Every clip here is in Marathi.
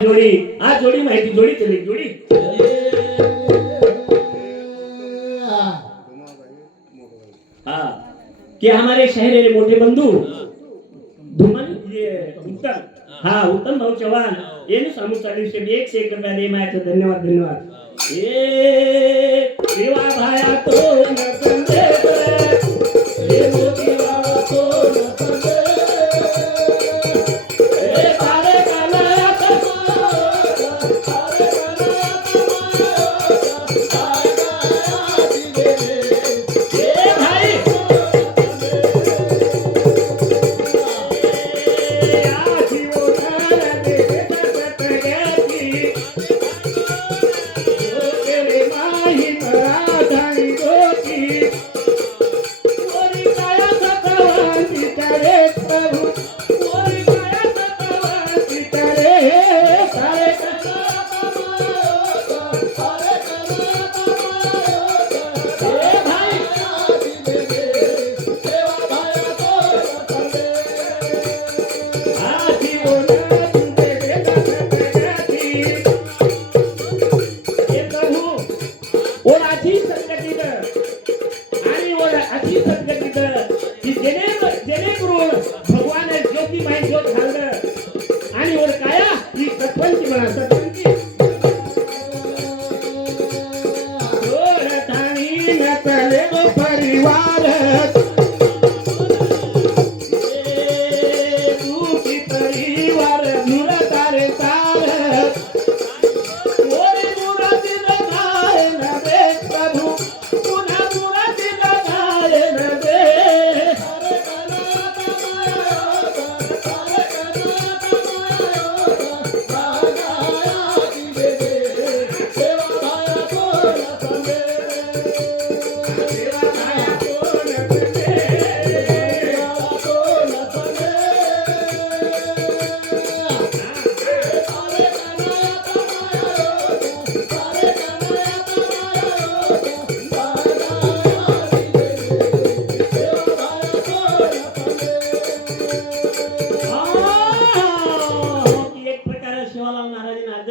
जोड़ी आज जोड़ी माहिती जोड़ी चली जोड़ी हाँ कि हमारे शहर के मोटे बंधु धुमन ये उत्तम हाँ उत्तम भाऊ चव्हाण ये सामूहिक सर्विस एक से एक रुपया दे माया धन्यवाद धन्यवाद ये देवा भाया तो न संदेश ये मोती वाला तो न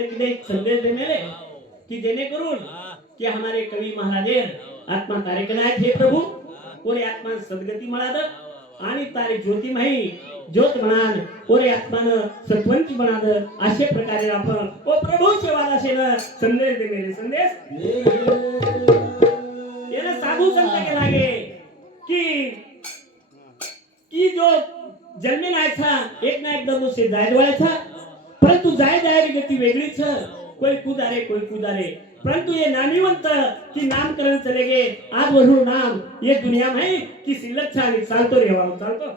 संदेश संदेश देणे की जेणेकरून की हमारे कवी महाराजे आत्मा कार्यक्रमात हे प्रभू कोणी आत्मा सद्गती मिळाद आणि तारी ज्योती माही ज्योत म्हणान कोणी आत्मान सत्वंती म्हणाद अशा प्रकारे आपण ओ प्रभू सेवादासेन संदेश देणे संदेश याला साधू संत के लागे की जो जन्मे नायचा एक ना एक दररोज से जायदवायचा परंतु जाय जायरी गती वेगळीच कोई कुदारे परंतु ये नामीवंत की नामकरण चले गए आज वह नाम ये दुनिया में कि सिल्लक छानी चालतो रे चालतो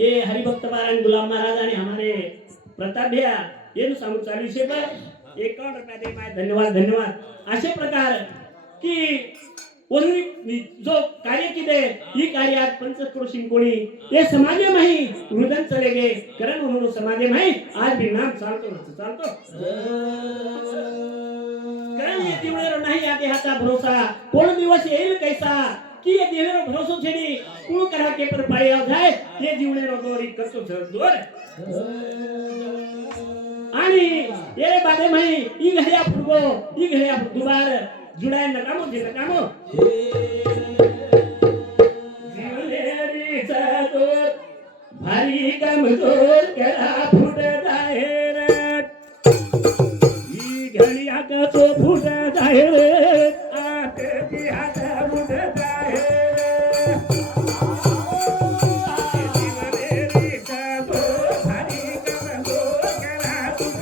ये हरिभक्त महाराज गुलाम महाराज आणि हमारे प्रताप भैया ये सामू चालू से पर 51 रुपया दे माय धन्यवाद धन्यवाद असे प्रकार की जो कार्य किदे ही कार्य आज पंचक्रोशी कोणी ये समाज में रुदन चले गए करण म्हणून समाज में आज भी नाम चालतो करण ये दिवळेरो नाही आते हाता भरोसा कोण दिवस येईल कैसा की ये दिवळेरो भरोसा छेडी कुळ करा के पर पाळी आव जाय ये दिवळेरो दोरी कसो दोर आणि ये बादे में ई घड्या फुगो ई घड्या दुबार जुड़ाए नकामो जे नकामो जीवलेरी सादोर भारी कमजोर करा फुट जाहेर ई घड़िया का तो फुट जाहेर आते की हाथा फुट जाहेर जीवलेरी सादोर भारी कमजोर करा फुट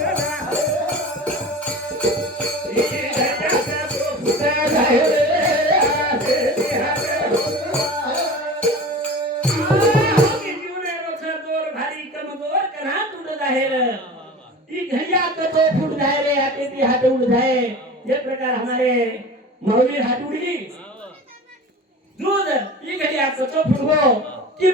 ये प्रकार हमारे मौली हाटुड़ी दूध ये घड़िया कचो फुटबो की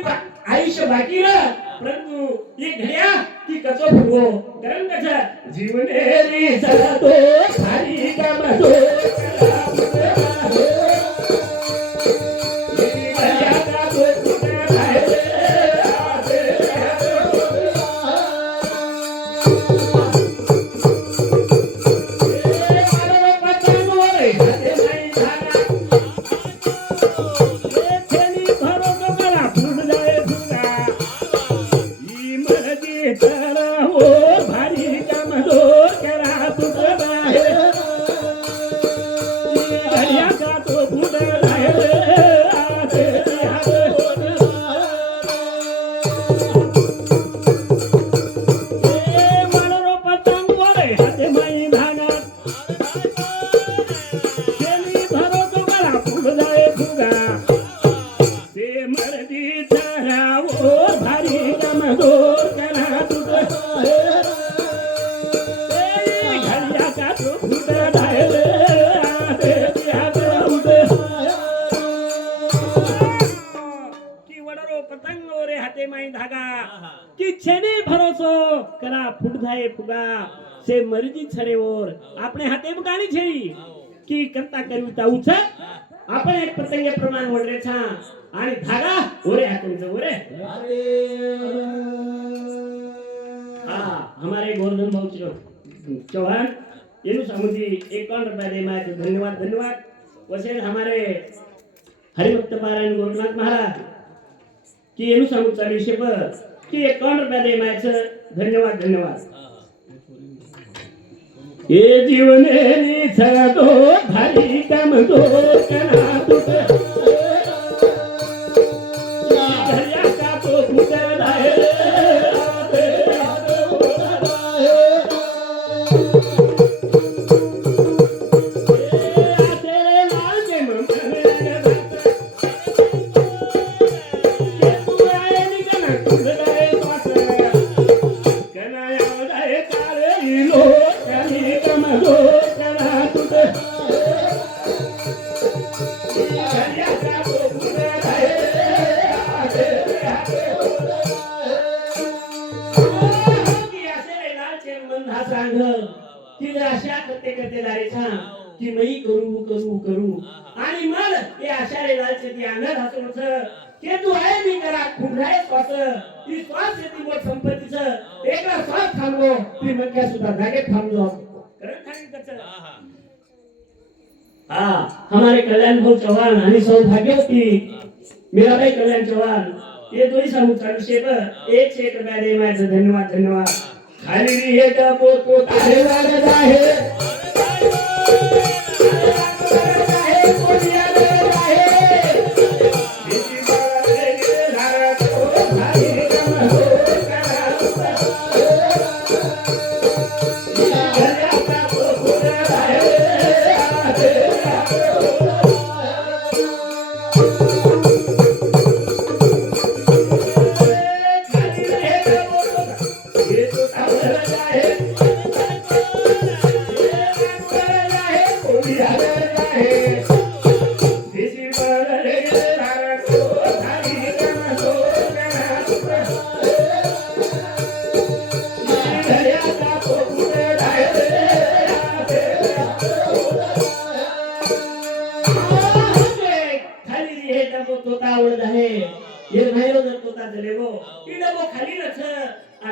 आयुष्य बाकी रह परंतु ये घड़िया की कचो फुटबो कारण कसा जीवनेरी सतो भारी कामतो कना तुझे घड़िया का तो फूटा डाले की वडरो पतंग रे हाथे माई धागा की छेने भरोसो करा फूट जाए फुगा से मर्जी छरेवर આપણે હાથે બગાણી છે की करता कविता उच आपण एक पतंगे प्रमाण वडरे छा आणि धागा ओरे हातून ओरे हां हमारे गोवर्धन भाऊ चौहान येनु समुदी 51 रुपया दे माय धन्यवाद धन्यवाद वसे हमारे हरिभक्त पारायण गोरखनाथ महाराज की येनु समुचा विषय पर की 51 रुपया दे माय धन्यवाद धन्यवाद ये जीवने निसतो धारी काम दो कना तुझे घरिया का तो फूटे लाए की मई करू करू करू आणि मग हे आशारे लालचे ती आनंद हसवच के तू आहे मी करा खुंडाय श्वास ती श्वास येती मोठ संपत्तीच एकला श्वास थांबलो ती मक्या सुद्धा जागे थांबलो करत सांगितलं हां हमारे कल्याण भाऊ चौहान आणि सौभाग्यवती मीराबाई कल्याण चौहान ये दोही समुचा विषय पर 1 रुपया दे माझं धन्यवाद धन्यवाद खाली हे पोत आहे वाढत आहे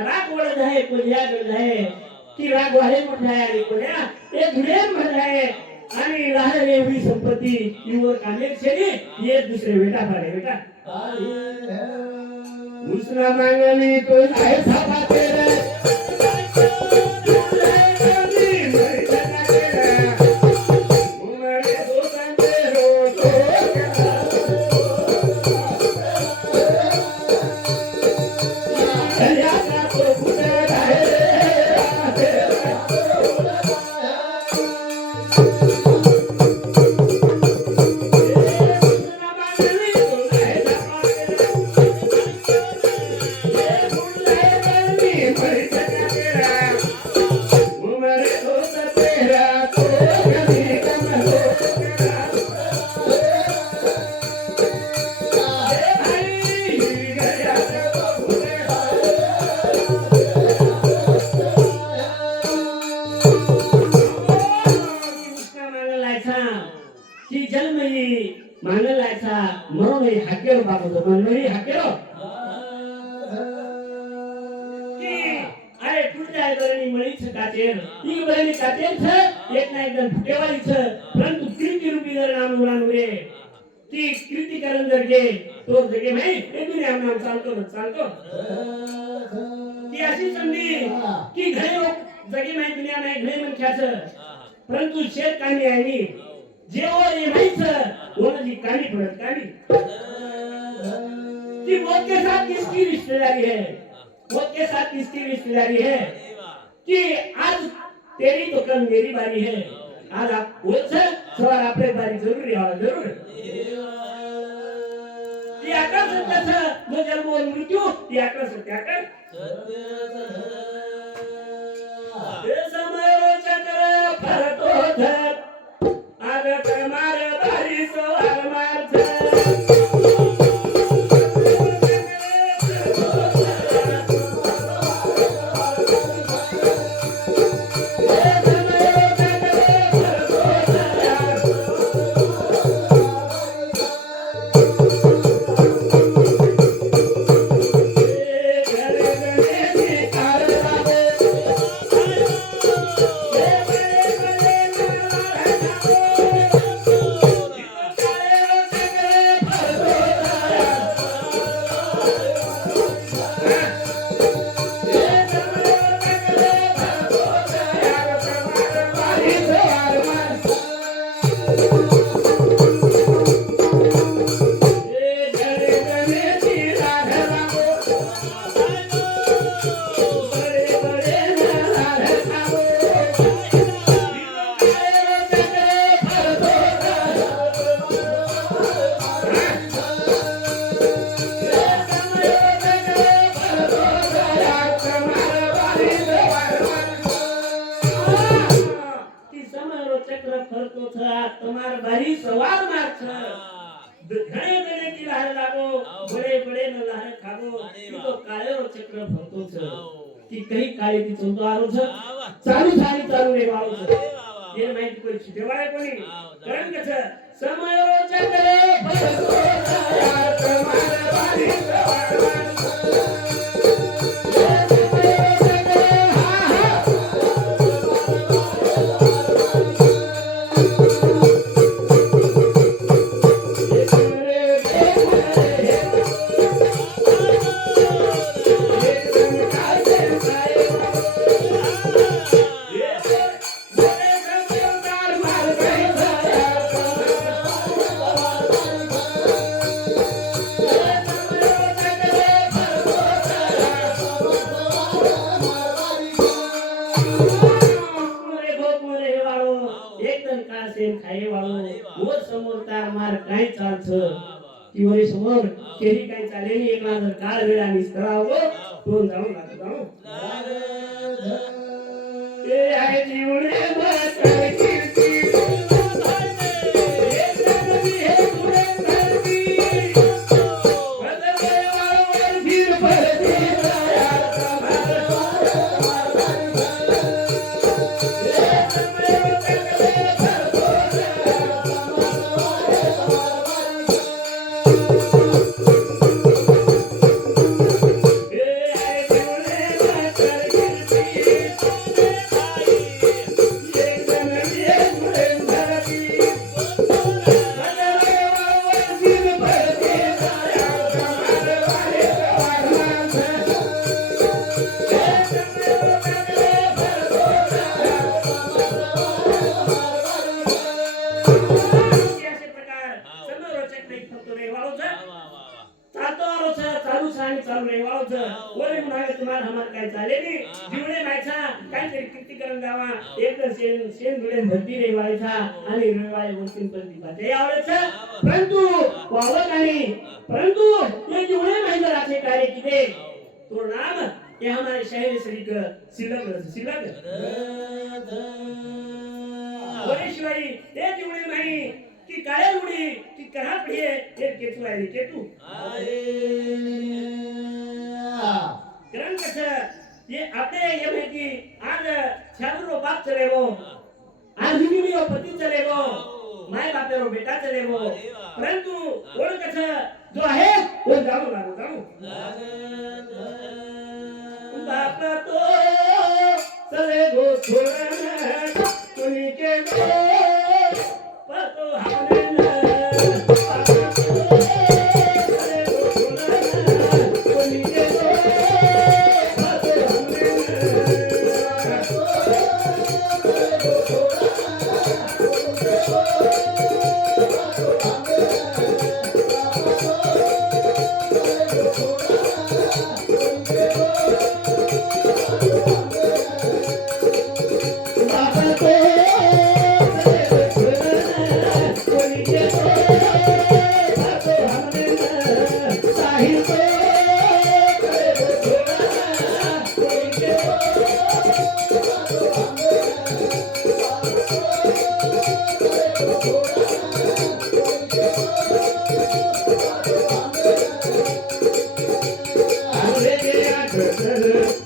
राग वळत आहे कोल्या गळ आहे की राग वाले मोठा आहे आणि कोल्या ते धुळे म्हण आहे आणि राहणे एवढी संपत्ती युवर कामेर छेनी ये दुसरे बेटा पाडे बेटा उसना मांगली तो आहे थापा तेरे की जन्मही मांगलायचा म्हणून हाकेरो बाबतो म्हणून हाकेरो की अरे तुझ्या बरणी मळीच काचेर ही बरणी काचेर छ एक ना एकदम फुटेवाली छ परंतु कृती रूपी जर नाम उरानुरे की कृती करण जर गे तो जगे नाही ते दुनिया नाम चालतो की अशी संधी की घरे जगे नाही दुनिया नाही घरे मन ख्याच परंतु शेत कामी आहे जेवर ये माहित ओनली काली पड़त काली कि मौत के साथ किसकी रिश्तेदारी है मौत के साथ किसकी रिश्तेदारी है कि आज तेरी तो कल मेरी बारी है आज आप बोल सर सवार आपने बारी जरूर है जरूर याकर सत्याचं जो जन्म व मृत्यू याकर सत्याकर समय चक्र फरतो धर आग मार बारी सवार मारत तुम्हार बारी सवार मार्च घणे घणे ती लहर लागो बड़े बड़े न लहर खागो तो काळेरो चक्र फरतो छ ती काही काळी ती चलतो आरो छ चालू झाली चालू रे वाळो छ ये माहिती कोई देवाळे कोणी कारण कस समयो चक्र फरतो यार तुम्हार बारी सवार किवरी समोर केली काय चालेली एकला जर काळ वेळ आणि करावो तो जाऊन लागतो ते आहे जीवने बसर कीर्ती हे पुढे धरती बदले वाळवर फिर परती परंतु ये जुड़े महिला राखे कार्य किते तो नाम ये हमारे शहर श्री का सिलक बोले शिवाई ये जुड़े मही की काय उड़ी की कहां पड़ी है ये केतु है केतु कारण कसा ये अपने ये है कि आज छात्र बाप चले वो आज भी पति चले वो माय बापेरो बेटा चले वो परंतु ओळ कसा जो आहे वो जाऊ लागो बाप तो चले गो छोड़ना तुनी के गो पतो हमने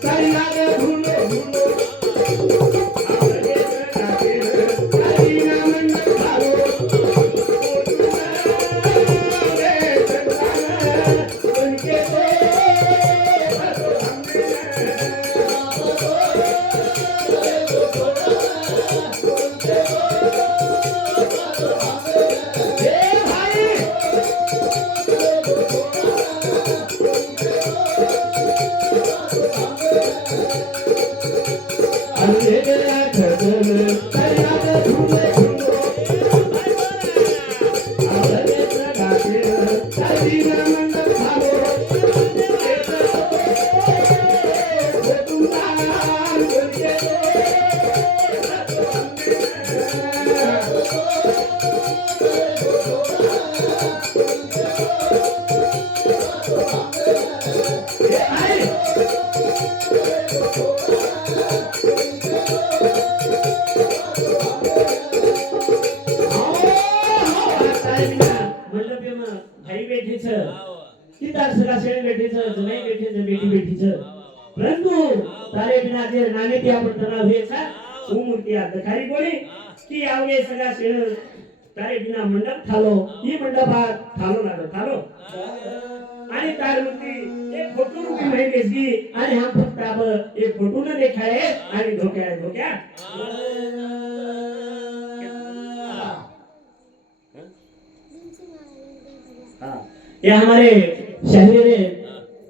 तारी लागे धुलो धुलो आवगे सगाते तारी ना मन खालो उनके तो परंतु तारे बिना जे नाने ती आपण तना व्हायचा सुमूर्ती आता खाली कोणी की आवगे सगळा शेण तारे बिना मंडप थालो ही मंडपात थालो लागो थालो आणि तार मूर्ती एक फोटो रूपी माहितीस की आणि हम फक्त अब एक फोटो न देखाए आणि धोक्या धोक्या ये हमारे शहर में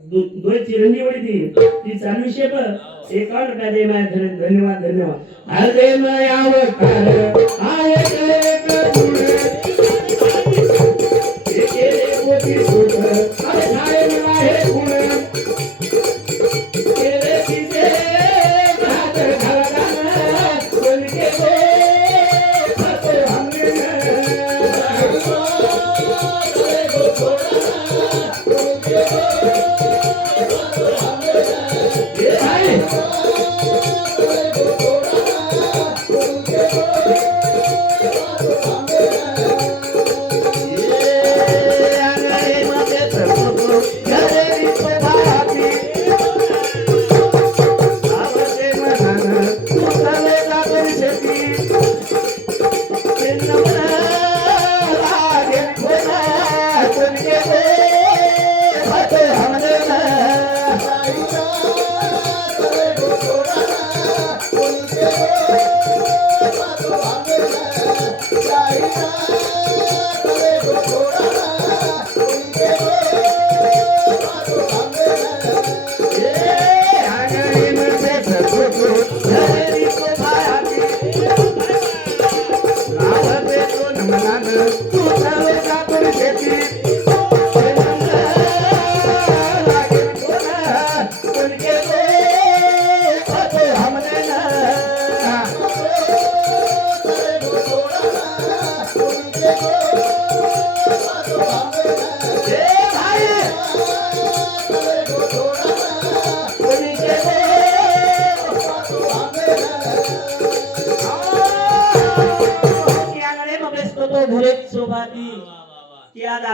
दो चिरंजीव थी चालू विषय पर एक और रुपया दे मैं धन्यवाद धन्यवाद हरे मैं आवकार आए करे करूँ एक रे मोती सुख अरे खाए मनाए गुण तेरे सीधे हाथ घलना बोल के दे फटे हमने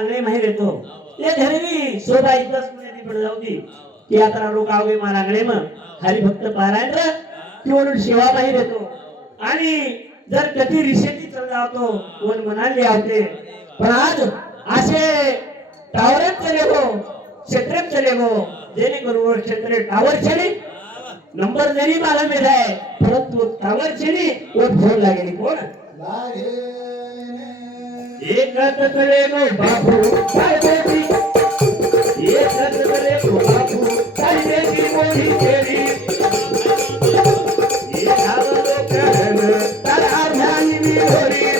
आंगणे माहीर येतो ये घरी शोभा इतच पुण्यात पड जाऊती की आता लोक आवगे मार आंगणे म हरी भक्त पारायण किंवा सेवा माहीर येतो आणि जर कधी रिशेती चालला होतो कोण म्हणाले होते पण आज असे टावरच चले गो क्षेत्रच चले गो जेणे करून क्षेत्र टावर छेडी नंबर जरी मला मिळाय परंतु टावर छेडी और फोन लागेली कोण लागे एकत करे नो बाबू काय बेटी एकत करे नो बाबू काय बेटी मोठी तेरी ये आवलो कहन तर आधानी मी होरी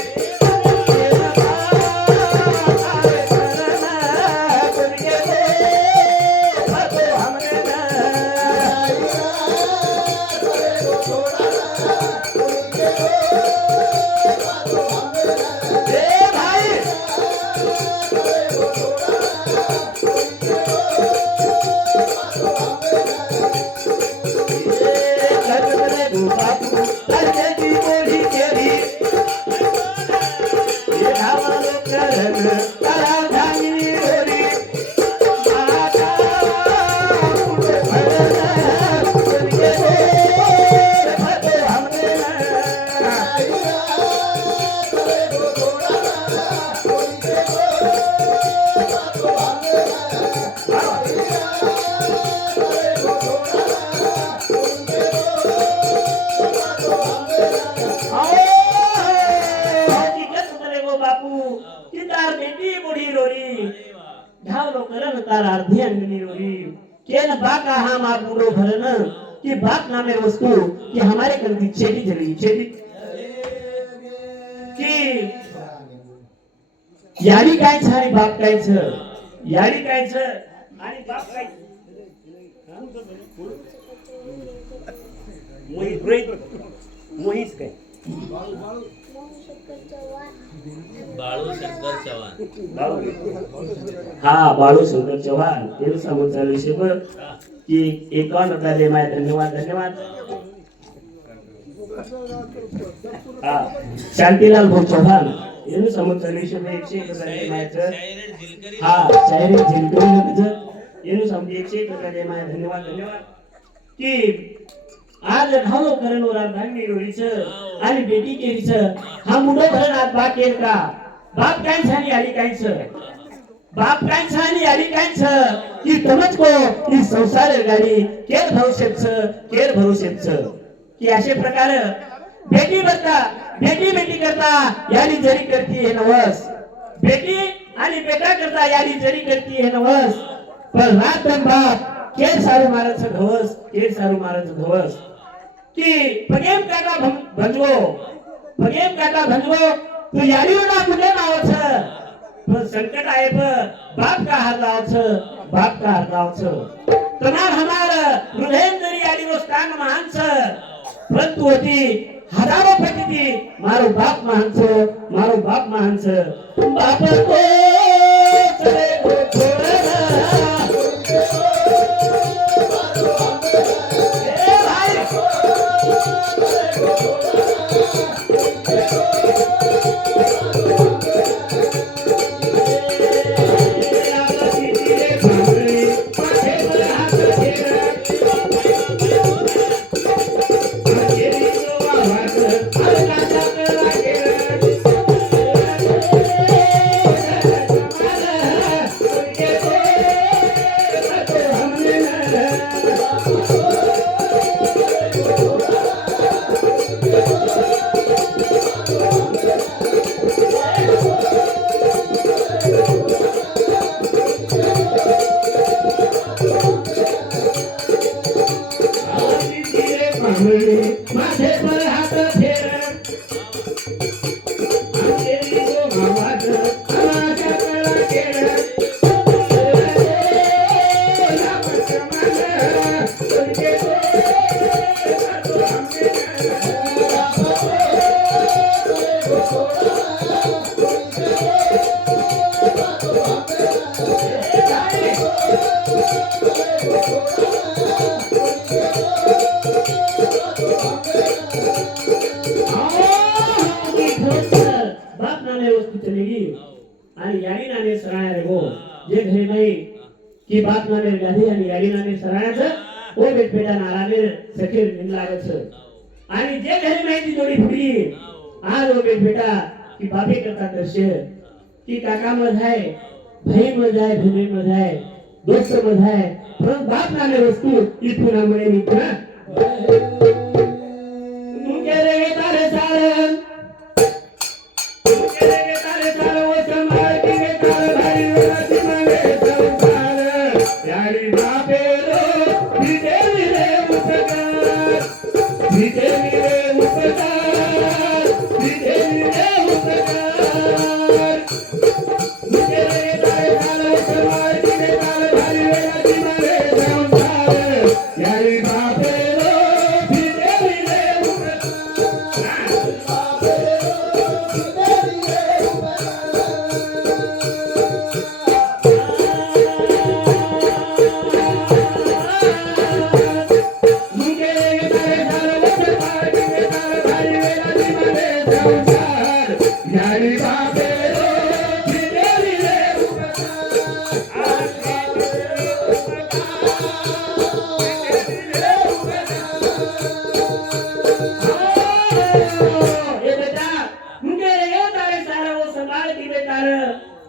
बाका हम आप मुंडो भरन कि बाप नामे वस्तु कि हमारे कंदी छेदी जली छेदी कि याडी काय छ आणि बाप काय छ याडी काय छ आणि बाप काय मोहित काय बाळू शंकर चव्हाण हा बाळू शंकर चव्हाण ते समोर चालू विषय पर की 51 रुपया दे माय धन्यवाद धन्यवाद हा शांतीलाल भाऊ चव्हाण ये समोर चालू विषय में 101 रुपया दे माय हा शायरी झिलकरी ये समोर 101 रुपया दे माय धन्यवाद धन्यवाद की आज घालो करण वर धांगणी रोडीच आणि बेटी केरीच हा मुंडो भरण आज बाप केर का बाप काय छानी आली काय छ बाप काय छानी आली काय छ की तमच को ही संसार गाडी केर भरोशेच की अशे प्रकार बेटी बेटी करता याली जरी करती है नवस बेटी आणि बेटा करता याली जरी करती है नवस पण रात बाप केर सारू मारच धवस कि पगेम काटा भंजवो तो यारीवर ना मुले नावच पण संकट आहे बाप का हात लावच तनार हमार हृदयेंद्री यारीवर स्थान महानच परंतु होती हजारो पटी मारो बाप महानच बाप को चले को छोड़ना आणि याडी नाने सराया रे गो जे घरी नाही की बाप नाने गाधी आणि याडी नाने सरायाच ओ बेटा नाराने सखीर दिन लागच आणि जे घरी नाही ती जोडी फुटली आज ओ बेटा की बापे करता दर्शन की काका मध आहे भाई मध आहे भूमी मध आहे दोस्त मध आहे पण बाप नाने वस्तू इथून आम्ही मित्र मुके रे तारे सारण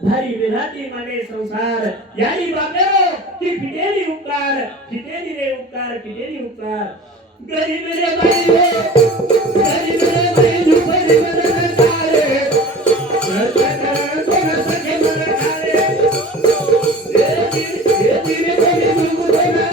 भारी विधाती माने संसार यारी बापेरो की फिटेली उपकार फिटेली रे उपकार फिटेली उपकार गरीब रे भाई गरीब रे भाई झुपडी मध्ये तारे सरकार कोण सखे मन खाले ये दिने कोणी झुकू देना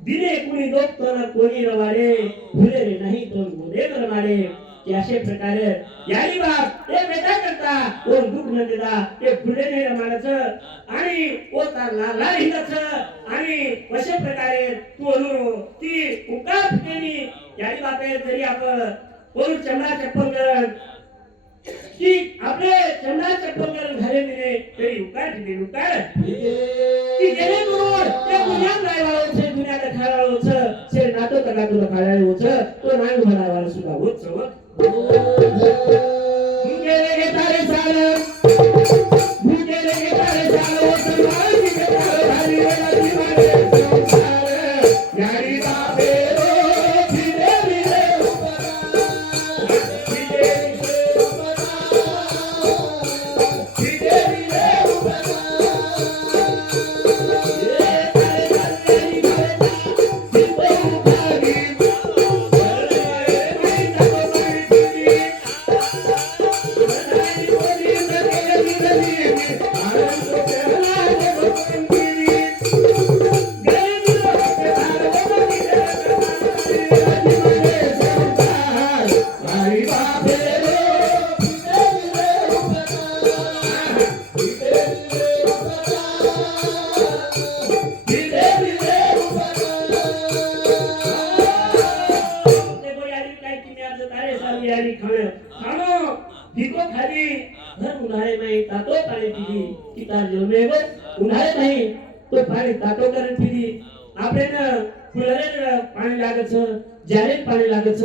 दिने कुणी दोस्तन कोणी रवाडे भुले रे नाही तो गोदे बरमाडे की अशा प्रकारे यारी बाप हे बेटा करता ओ दुख न देता हे भुले रे रमाडाचं आणि ओ तार लाला हिंदाचं आणि अशा प्रकारे तू ती उका फुकेनी यारी बापे जरी आपण कोण चमडा चप्पल करण की आपले चमडा चप्पल करून घाले दिले तरी उकार दिले उकार की जेणे करून ते दुनियात राहायला होते दुनियात खायला होते से नातो तका तुला खायला होते तो नाही म्हणायला सुद्धा होत सवत मुकेले गे तारे साल मुकेले गे तारे साल होत माई के तारे भारी वेला दीवाने संसार यारी बापे रो फिरे फिरे उन्हाळे नाही तो पाणी तातो करून पिली आपल्याला फुलरे पाणी लागत जारे पाणी लागत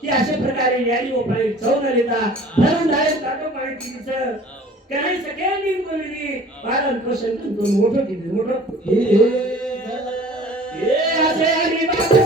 की अशा प्रकारे यारी व पाणी चव न लेता भरून डाळे तातो पाणी पिलीच काही सगळ्यांनी बोलली पालन पोषण करून मोठं केलं मोठं हे असे आणि बाबा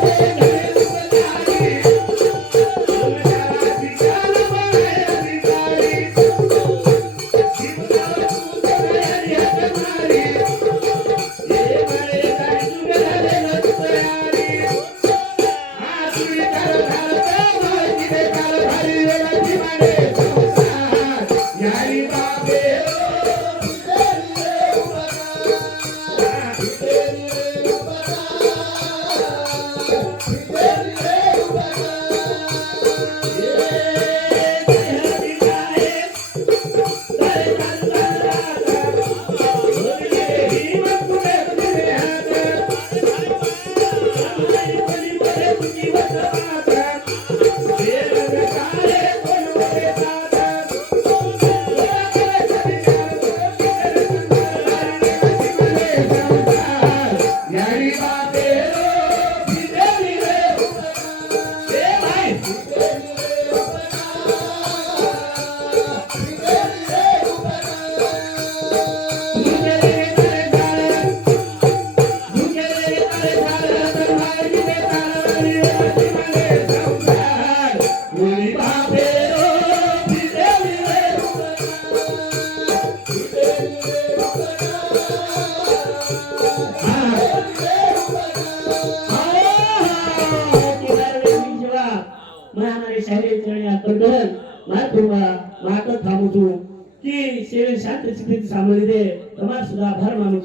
शांत स्थिती सामोरे दे तुम्हाला सुद्धा आभार मानू